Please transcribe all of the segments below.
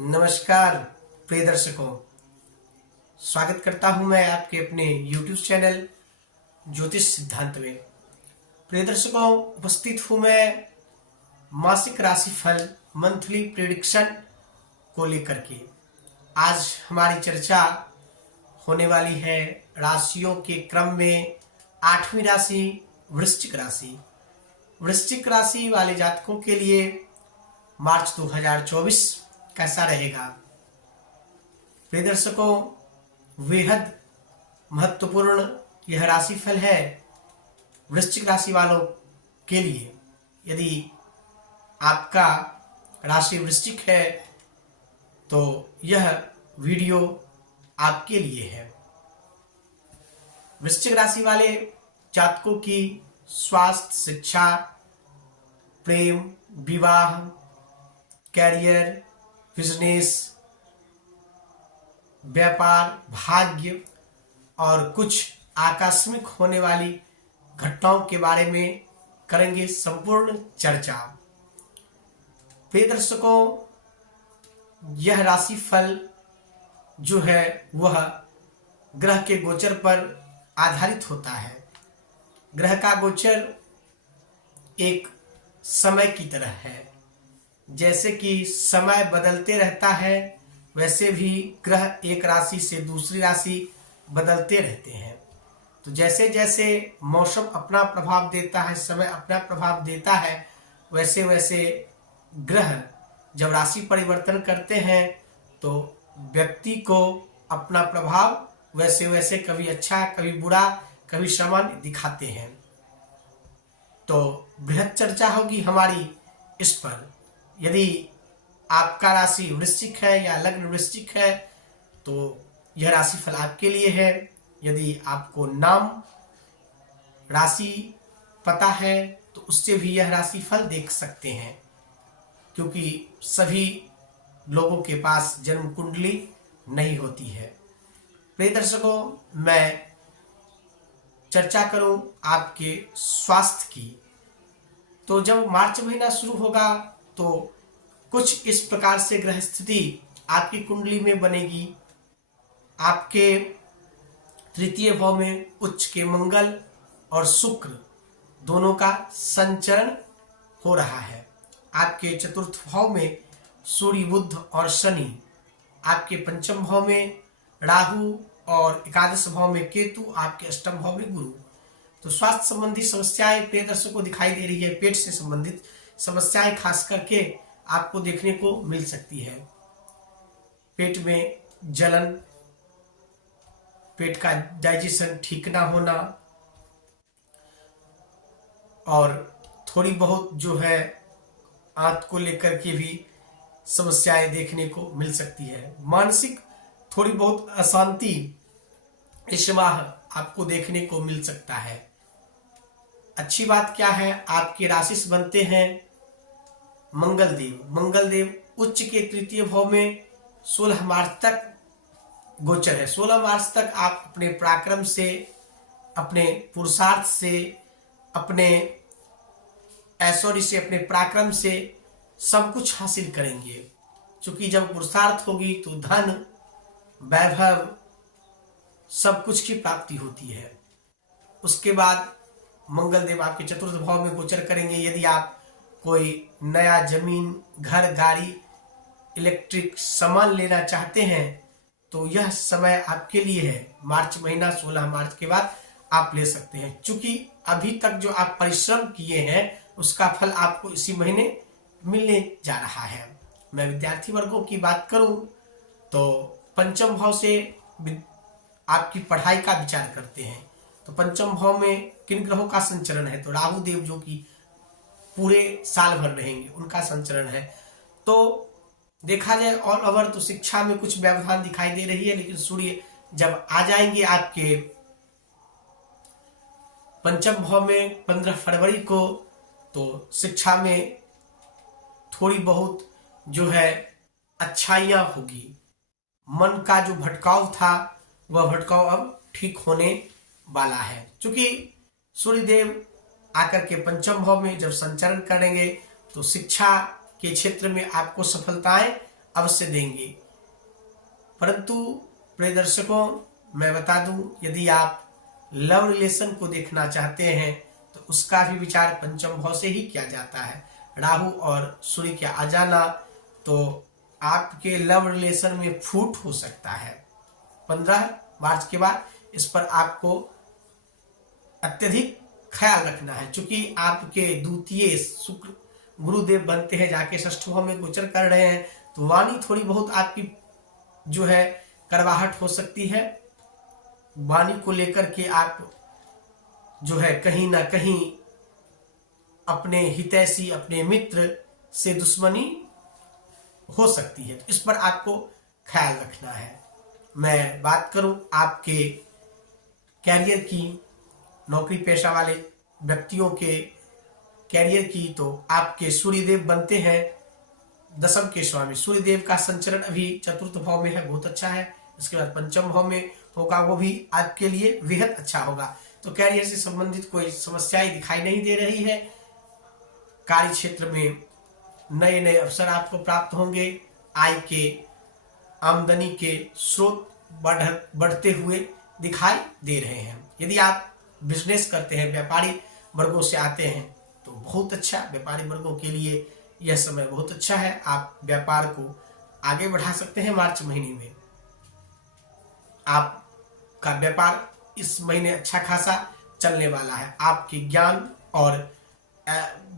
नमस्कार प्रिय दर्शकों, स्वागत करता हूं मैं आपके अपने YouTube चैनल ज्योतिष सिद्धांत में। प्रिय दर्शकों, उपस्थित हूं मैं मासिक राशिफल मंथली प्रेडिक्शन को लेकर के। आज हमारी चर्चा होने वाली है राशियों के क्रम में 8वीं राशि वृश्चिक राशि। वृश्चिक राशि वाले जातकों के लिए मार्च 2024 कैसा रहेगा। प्रिय दर्शकों, बेहद महत्वपूर्ण यह राशिफल है वृश्चिक राशि वालों के लिए। यदि आपका राशि वृश्चिक है तो यह वीडियो आपके लिए है। वृश्चिक राशि वाले जातकों की स्वास्थ्य, शिक्षा, प्रेम, विवाह, कैरियर, बिजनेस, व्यापार, भाग्य और कुछ आकस्मिक होने वाली घटनाओं के बारे में करेंगे संपूर्ण चर्चा। प्रिय दर्शकों, यह राशिफल जो है वह ग्रह के गोचर पर आधारित होता है। ग्रह का गोचर एक समय की तरह है। जैसे कि समय बदलते रहता है, वैसे भी ग्रह एक राशि से दूसरी राशि बदलते रहते हैं। तो जैसे जैसे मौसम अपना प्रभाव देता है, समय अपना प्रभाव देता है, वैसे वैसे ग्रह जब राशि परिवर्तन करते हैं तो व्यक्ति को अपना प्रभाव वैसे वैसे कभी अच्छा, कभी बुरा, कभी सामान्य दिखाते हैं। तो बृहद चर्चा होगी हमारी इस पर। यदि आपका राशि वृश्चिक है या लग्न वृश्चिक है तो यह राशिफल आपके लिए है। यदि आपको नाम राशि पता है तो उससे भी यह राशिफल देख सकते हैं, क्योंकि सभी लोगों के पास जन्म कुंडली नहीं होती है। प्रिय दर्शकों, मैं चर्चा करूं आपके स्वास्थ्य की। तो जब मार्च महीना शुरू होगा तो कुछ इस प्रकार से ग्रह स्थिति आपकी कुंडली में बनेगी। आपके तृतीय भाव में उच्च के मंगल और शुक्र दोनों का संचरण हो रहा है। आपके चतुर्थ भाव में सूर्य, बुध और शनि, आपके पंचम भाव में राहु और एकादश भाव में केतु, आपके अष्टम भाव में गुरु। तो स्वास्थ्य संबंधी समस्याएं प्रिय दर्शकों को दिखाई दे रही है। पेट से संबंधित समस्याएं खास करके आपको देखने को मिल सकती है। पेट में जलन, पेट का डाइजेशन ठीक ना होना और थोड़ी बहुत जो है आंत को लेकर के भी समस्याएं देखने को मिल सकती है। मानसिक थोड़ी बहुत अशांति इस माह आपको देखने को मिल सकता है। अच्छी बात क्या है, आपके राशि से बनते हैं मंगलदेव उच्च के तृतीय भाव में 16 मार्च तक गोचर है। 16 मार्च तक आप अपने पराक्रम से, अपने पुरुषार्थ से, अपने ऐश्वर्य से, अपने पराक्रम से सब कुछ हासिल करेंगे। क्योंकि जब पुरुषार्थ होगी तो धन, वैभव, सब कुछ की प्राप्ति होती है। उसके बाद मंगलदेव आपके चतुर्थ भाव में गोचर करेंगे। यदि आप कोई नया जमीन, घर, गाड़ी, इलेक्ट्रिक सामान लेना चाहते हैं तो यह समय आपके लिए है। मार्च महीना 16 मार्च के बाद आप ले सकते हैं। चूंकि अभी तक जो आप परिश्रम किए हैं उसका फल आपको इसी महीने मिलने जा रहा है। मैं विद्यार्थी वर्गों की बात करूं तो पंचम भाव से आपकी पढ़ाई का विचार करते हैं। तो पंचम भाव में किन ग्रहों का संचरण है? तो राहु देव जो कि पूरे साल भर रहेंगे, उनका संचरण है। तो देखा जाए ऑल ओवर तो शिक्षा में कुछ व्यवधान दिखाई दे रही है, लेकिन सूर्य जब आ जाएंगे आपके पंचम भाव में 15 फरवरी को, तो शिक्षा में थोड़ी बहुत जो है अच्छाइयां होगी। मन का जो भटकाव था वह भटकाव अब ठीक होने वाला है। क्योंकि सूर्यदेव आकर के पंचम भाव में जब संचरण करेंगे तो शिक्षा के क्षेत्र में आपको सफलताएं अवश्य देंगे। परंतु प्रिय दर्शकों, मैं बता दूं, यदि आप लव रिलेशन को देखना चाहते हैं तो उसका भी विचार पंचम भाव से ही किया जाता है। राहु और सूर्य के आ जाना तो आपके लव रिलेशन में फूट हो सकता है 15 मार्च के बाद। इस पर आपको अत्यधिक ख्याल रखना है, क्योंकि आपके द्वितीय शुक्र गुरुदेव बनते हैं, जाके षष्ठ भाव में गोचर कर रहे हैं, तो वाणी थोड़ी बहुत आपकी जो है कड़वाहट हो सकती है। वाणी को लेकर के आप जो है कहीं ना कहीं अपने हितैषी, अपने मित्र से दुश्मनी हो सकती है, तो इस पर आपको ख्याल रखना है। मैं बात करूं आपके कैरियर की, नौकरी पेशा वाले व्यक्तियों के कैरियर की, तो आपके सूर्यदेव बनते हैं दशम के स्वामी। सूर्यदेव का संचरण अभी चतुर्थ भाव में है, बहुत अच्छा है। इसके बाद पंचम भाव में होगा, वो भी आपके लिए बेहद अच्छा होगा। तो कैरियर से संबंधित कोई समस्याएं दिखाई नहीं दे रही है। कार्य क्षेत्र में नए नए अवसर आपको प्राप्त होंगे। आय के, आमदनी के स्रोत बढ़ते हुए दिखाई दे रहे हैं। यदि आप बिजनेस करते हैं, व्यापारी वर्गों से आते हैं, तो बहुत अच्छा, व्यापारी वर्गों के लिए यह समय बहुत अच्छा है। आप व्यापार को आगे बढ़ा सकते हैं। मार्च महीने में आपका व्यापार इस महीने अच्छा खासा चलने वाला है। आपके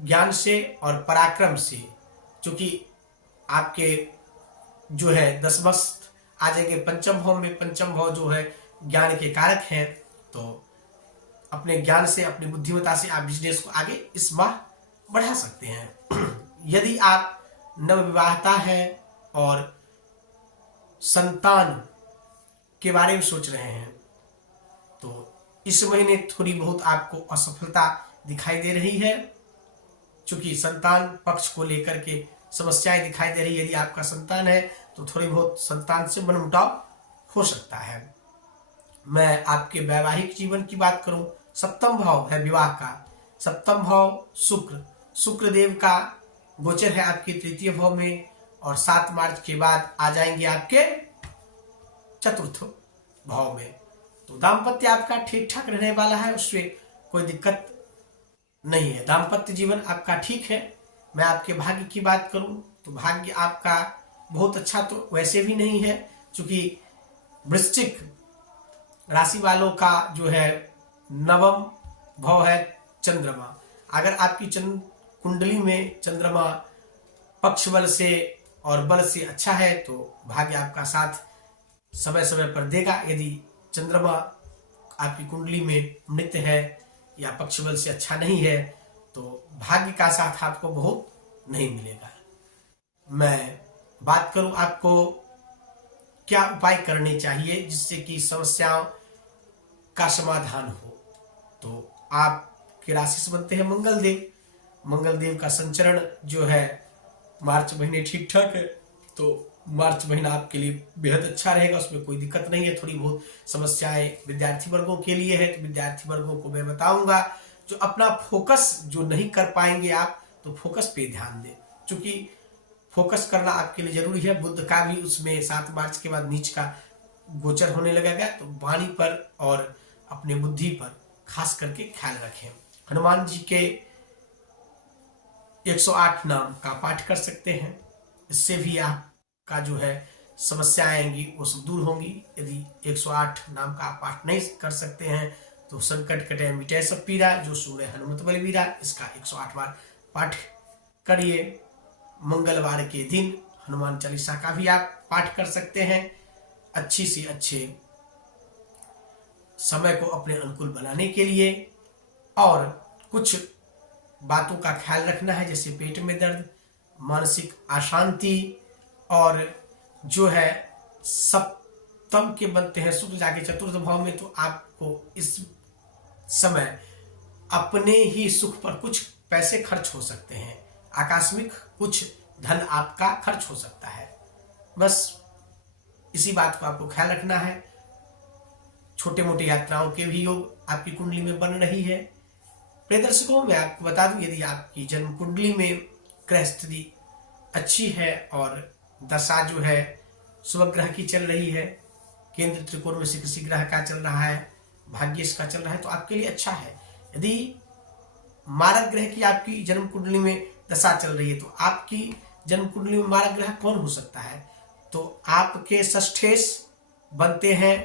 ज्ञान से और पराक्रम से, क्योंकि आपके जो है दशमस्त आ जाएंगे पंचम भाव में। पंचम भाव जो है ज्ञान के कारक हैं, तो अपने ज्ञान से, अपनी बुद्धिमत्ता से आप बिजनेस को आगे इस माह बढ़ा सकते हैं। यदि आप नवविवाहिता हैं और संतान के बारे में सोच रहे हैं, तो इस महीने थोड़ी बहुत आपको असफलता दिखाई दे रही है, क्योंकि संतान पक्ष को लेकर के समस्याएं दिखाई दे रही है। यदि आपका संतान है तो थोड़ी बहुत संतान से मनमुटाव हो सकता है। मैं आपके वैवाहिक जीवन की बात करूं, सप्तम भाव है विवाह का। सप्तम भाव शुक्रदेव का गोचर है आपके तृतीय भाव में, और 7 मार्च के बाद आ जाएंगे आपके चतुर्थ भाव में। तो दाम्पत्य आपका ठीक ठाक रहने वाला है, उसमें कोई दिक्कत नहीं है। दाम्पत्य जीवन आपका ठीक है। मैं आपके भाग्य की बात करूं तो भाग्य आपका बहुत अच्छा तो वैसे भी नहीं है, क्योंकि वृश्चिक राशि वालों का जो है नवम भाव है चंद्रमा। अगर आपकी कुंडली में चंद्रमा पक्ष बल से और बल से अच्छा है तो भाग्य आपका साथ समय समय पर देगा। यदि चंद्रमा आपकी कुंडली में मृत है या पक्ष बल से अच्छा नहीं है, तो भाग्य का साथ आपको बहुत नहीं मिलेगा। मैं बात करूं आपको क्या उपाय करने चाहिए जिससे कि समस्याओं का समाधान हो, तो आपके राशि से बनते हैं मंगल देव का संचरण जो है मार्च महीने ठीक ठाक है, तो मार्च महीना आपके लिए बेहद अच्छा रहेगा, उसमें कोई दिक्कत नहीं है। थोड़ी बहुत समस्याएं विद्यार्थी वर्गों के लिए है, तो विद्यार्थी वर्गों को मैं बताऊंगा जो अपना फोकस जो नहीं कर पाएंगे आप, तो फोकस पे ध्यान दें, क्योंकि फोकस करना आपके लिए जरूरी है। बुध का भी उसमें 7 मार्च के बाद नीच का गोचर होने लगेगा, तो वाणी पर और अपने बुद्धि पर खास करके ख्याल रखें। हनुमान जी के 108 नाम का पाठ कर सकते हैं, इससे भी आपका जो है समस्या आएंगी वो सब दूर होंगी। यदि 108 नाम का पाठ नहीं कर सकते हैं तो संकट कटे मिटे सब पीरा, जो सूर्य हनुमत बलवीरा, इसका 108 बार पाठ करिए। मंगलवार के दिन हनुमान चालीसा का भी आप पाठ कर सकते हैं। अच्छी से अच्छे समय को अपने अनुकूल बनाने के लिए, और कुछ बातों का ख्याल रखना है, जैसे पेट में दर्द, मानसिक अशांति, और जो है सप्तम के बनते हैं शुक्र जाके चतुर्थ भाव में, तो आपको इस समय अपने ही सुख पर कुछ पैसे खर्च हो सकते हैं। आकस्मिक कुछ धन आपका खर्च हो सकता है। बस इसी बात को आपको ख्याल रखना है। छोटे मोटे यात्राओं के भी योग आपकी कुंडली में बन रही है। प्रिय दर्शकों, मैं आपको बता दूं, यदि आपकी जन्म कुंडली में ग्रह स्थिति अच्छी है और दशा जो है शुभ ग्रह की चल रही है, केंद्र त्रिकोण में से किसी ग्रह का चल रहा है, भाग्य इसका चल रहा है, तो आपके लिए अच्छा है। यदि मारक ग्रह की आपकी जन्म कुंडली में दशा चल रही है तो आपकी जन्म कुंडली में मारक ग्रह कौन हो सकता है? तो आपके षष्ठेश बनते हैं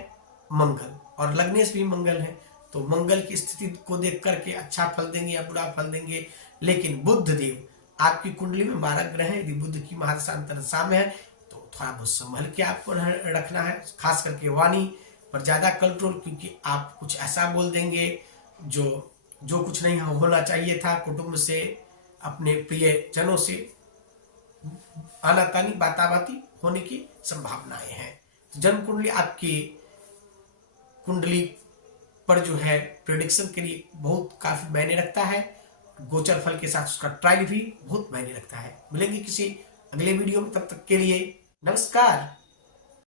मंगल और लग्नेश भी मंगल है, तो मंगल की स्थिति को देख करके अच्छा फल देंगे या बुरा फल देंगे। लेकिन बुध देव आपकी कुंडली में मारक ग्रह है, यदि बुध की महादशा अंतरदशा में है तो थोड़ा बहुत संभल के आपको रखना है, खास करके वाणी पर ज्यादा कंट्रोल, क्योंकि आप कुछ ऐसा बोल देंगे जो कुछ नहीं होना चाहिए था। कुटुंब से, अपने प्रिय जनों से आनाकानी बाताबाती होने की संभावनाएं हैं। तो जन्म कुंडली आपकी कुंडली पर जो है प्रेडिक्शन के लिए बहुत काफी मायने रखता है, गोचर फल के साथ उसका ट्रायल भी बहुत मायने रखता है। मिलेंगे किसी अगले वीडियो में, तब तक के लिए नमस्कार।